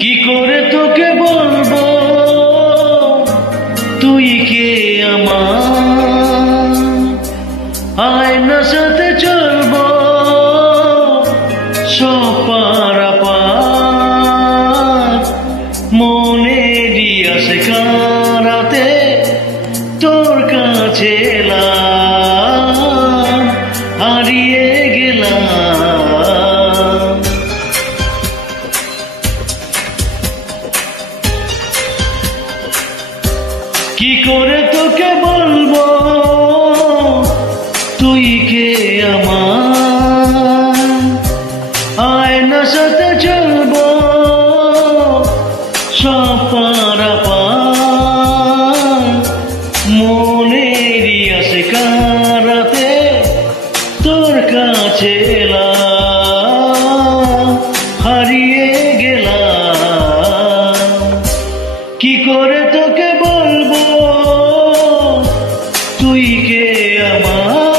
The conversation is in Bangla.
কি করে তোকে বলবো তুই কে আমার, আয়নার সাথে চলবো সপারাপার, মনেরই আসে কারাতে তোর কাছে এলাম, হারিয়ে গেলাম। কি করে তোকে বলবো তুই কে আমার, আয়নার সাথে চলবো সপারাপার, মনেরই আসে কারাতে তোর কাছে এলাম, হারিয়ে গেলাম। কি করে তোকে বলবো তুই কে আমার।